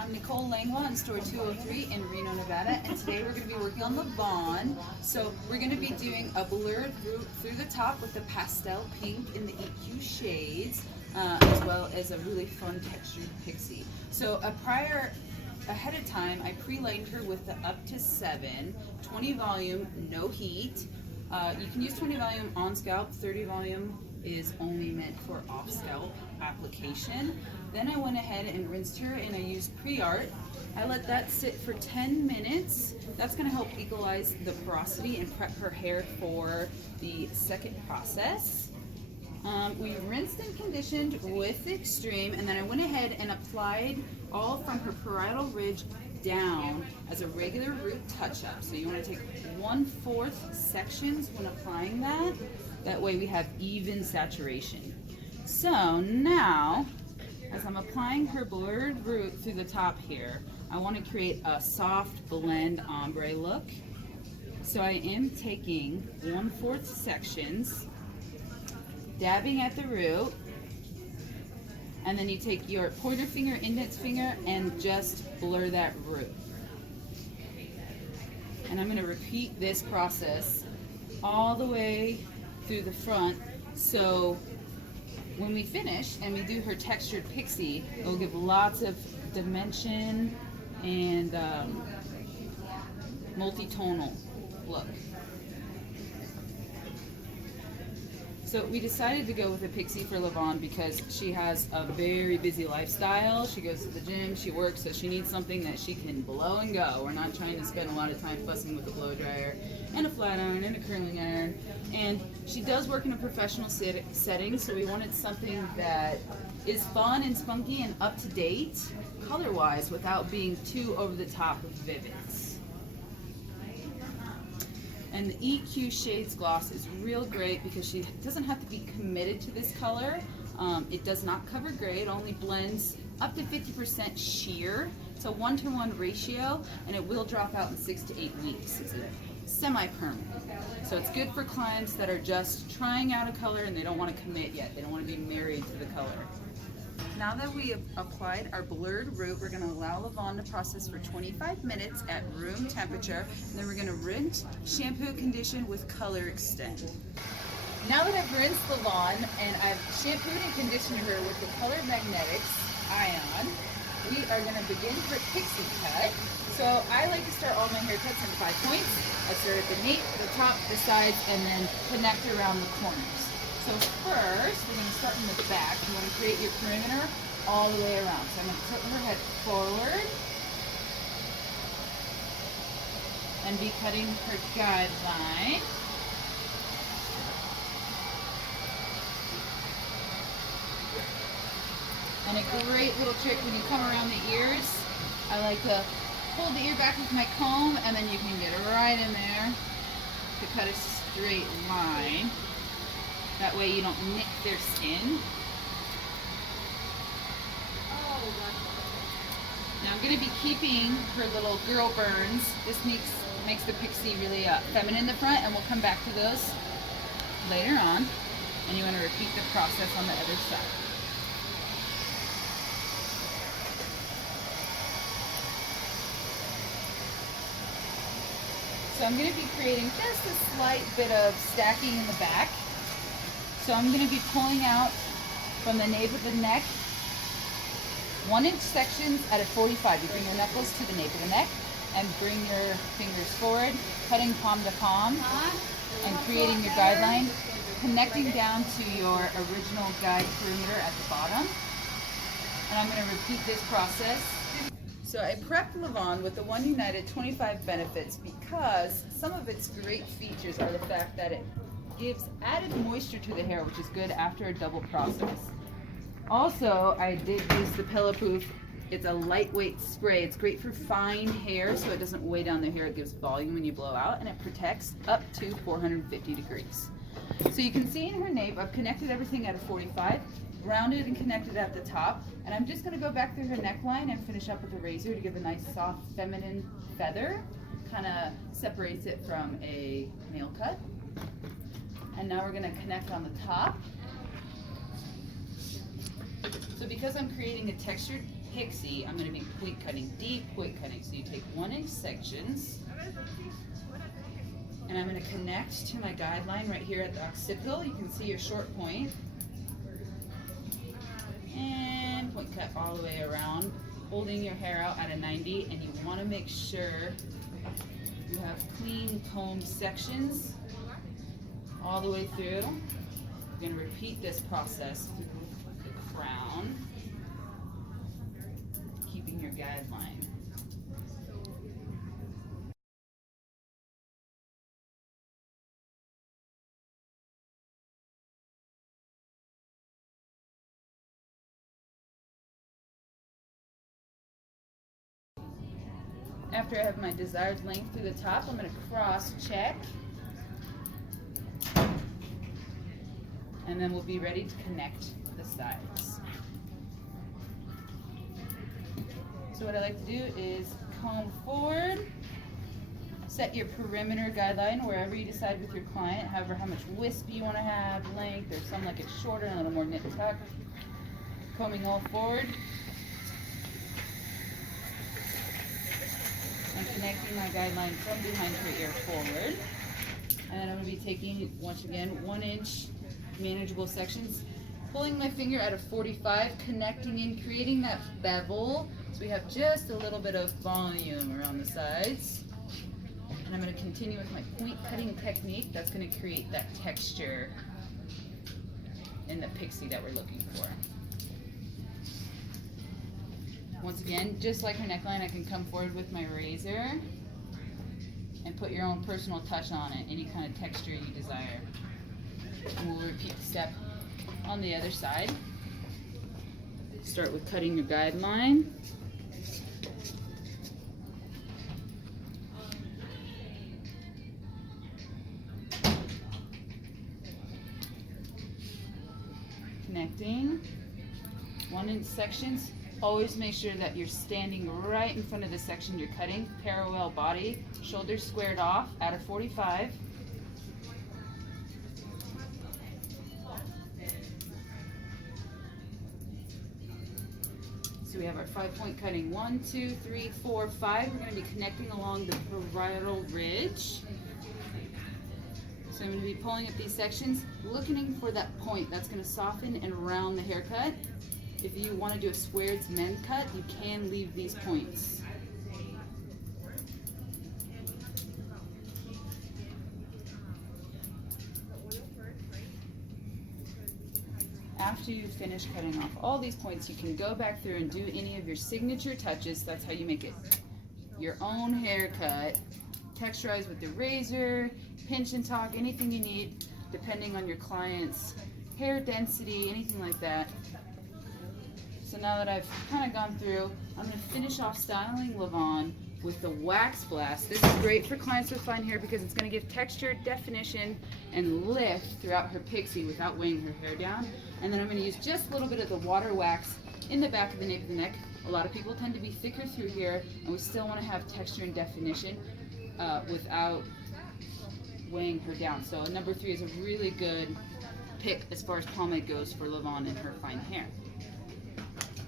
I'm Nicole Langlois in store 203 in Reno, Nevada, and today we're going to be working on the Vaughn. So we're going to be doing a blurred root through the top with the pastel pink in the EQ shades, as well as a really fun textured pixie. So ahead of time, I pre-lined her with the up to 7, 20 volume, no heat. You can use 20 volume on scalp, 30 volume is only meant for off scalp application. Then I went ahead and rinsed her and I used pre-art. I let that sit for 10 minutes. That's gonna help equalize the porosity and prep her hair for the second process. We rinsed and conditioned with Extreme, and then I went ahead and applied all from her parietal ridge down as a regular root touch-up. So you want to take 1/4 sections when applying that. That way we have even saturation. So now, as I'm applying her blurred root through the top here, I want to create a soft blend ombre look. So I am taking 1/4 sections, dabbing at the root, and then you take your pointer finger, index finger, and just blur that root. And I'm going to repeat this process all the way through the front, so when we finish and we do her textured pixie, it will give lots of dimension and multi-tonal look. So we decided to go with a pixie for LaVon because she has a very busy lifestyle. She goes to the gym, she works, so she needs something that she can blow and go. We're not trying to spend a lot of time fussing with a blow dryer and a flat iron and a curling iron. And she does work in a professional setting, so we wanted something that is fun and spunky and up to date color-wise without being too over the top with vivids. And the EQ Shades Gloss is real great because she doesn't have to be committed to this color. It does not cover gray, it only blends up to 50% sheer. It's a 1-to-1 ratio, and it will drop out in 6 to 8 weeks. It's semi-permanent. So it's good for clients that are just trying out a color and they don't want to commit yet. They don't want to be married to the color. Now that we have applied our blurred root, we're going to allow LaVon to process for 25 minutes at room temperature, and then we're going to rinse, shampoo, condition with Color Extend. Now that I've rinsed LaVon and I've shampooed and conditioned her with the Color Magnetics Ion, we are going to begin her pixie cut. So I like to start all my haircuts in 5 points. I start at the nape, the top, the sides, and then connect around the corners. So first, we're going to start in the back. You want to create your perimeter all the way around. So I'm going to tilt her head forward and be cutting her guideline. And a great little trick when you come around the ears, I like to hold the ear back with my comb, and then you can get right in there to cut a straight line. That way you don't nick their skin. Now I'm going to be keeping her little girl burns. This makes the pixie really feminine in the front, and we'll come back to those later on. And you want to repeat the process on the other side. So I'm going to be creating just a slight bit of stacking in the back. So I'm going to be pulling out from the nape of the neck 1-inch sections at a 45. You bring your knuckles to the nape of the neck and bring your fingers forward, cutting palm to palm and creating your guideline, connecting down to your original guide perimeter at the bottom. And I'm going to repeat this process. So I prepped LaVon with the One United 25 benefits because some of its great features are the fact that it gives added moisture to the hair, which is good after a double process. Also, I did use the Pillow Proof. It's a lightweight spray. It's great for fine hair, so it doesn't weigh down the hair. It gives volume when you blow out, and it protects up to 450 degrees. So you can see in her nape, I've connected everything at a 45, rounded and connected at the top, and I'm just going to go back through her neckline and finish up with a razor to give a nice soft feminine feather. Kind of separates it from a nail cut. And now we're going to connect on the top. So because I'm creating a textured pixie, I'm going to be point cutting, deep point cutting. So you take 1-inch sections, and I'm going to connect to my guideline right here at the occipital. You can see your short point, and point cut all the way around, holding your hair out at a 90, and you want to make sure you have clean comb sections all the way through. You're going to repeat this process through the crown, keeping your guideline. After I have my desired length through the top, I'm going to cross check, and then we'll be ready to connect the sides. So what I like to do is comb forward, set your perimeter guideline wherever you decide with your client, however how much wisp you want to have, length, or some like it shorter and a little more knit tuck. Combing all forward and connecting my guideline from behind her ear forward. And then I'm going to be taking, once again, 1-inch manageable sections, pulling my finger at a 45, connecting in, creating that bevel, so we have just a little bit of volume around the sides. And I'm going to continue with my point cutting technique. That's going to create that texture in the pixie that we're looking for. Once again, just like her neckline, I can come forward with my razor and put your own personal touch on it, any kind of texture you desire. And we'll repeat the step on the other side. Start with cutting your guideline. Connecting. 1-inch sections. Always make sure that you're standing right in front of the section you're cutting. Parallel body, shoulders squared off at a 45. So we have our 5-point cutting. 1, 2, 3, 4, 5. We're going to be connecting along the parietal ridge. So I'm going to be pulling up these sections, looking for that point that's going to soften and round the haircut. If you want to do a squared mend cut, you can leave these points. After you finish cutting off all these points, you can go back through and do any of your signature touches. That's how you make it your own haircut. Texturize with the razor, pinch and talk, anything you need, depending on your client's hair density, anything like that. So now that I've kind of gone through, I'm going to finish off styling Lavon with the wax blast. This is great for clients with fine hair because it's going to give texture, definition, and lift throughout her pixie without weighing her hair down. And then I'm going to use just a little bit of the water wax in the back of the nape of the neck. A lot of people tend to be thicker through here, and we still want to have texture and definition without weighing her down. So number 3 is a really good pick as far as pomade goes for Lavon and her fine hair.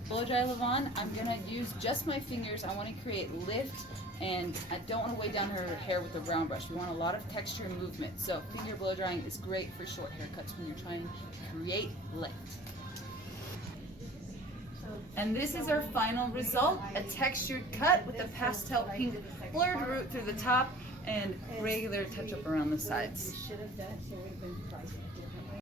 Blow dry Lavon, I'm going to use just my fingers. I want to create lift, and I don't want to weigh down her hair with a round brush. We want a lot of texture and movement. So finger blow drying is great for short haircuts when you're trying to create lift. And this is our final result, a textured cut with a pastel pink blurred root through the top and regular touch up around the sides.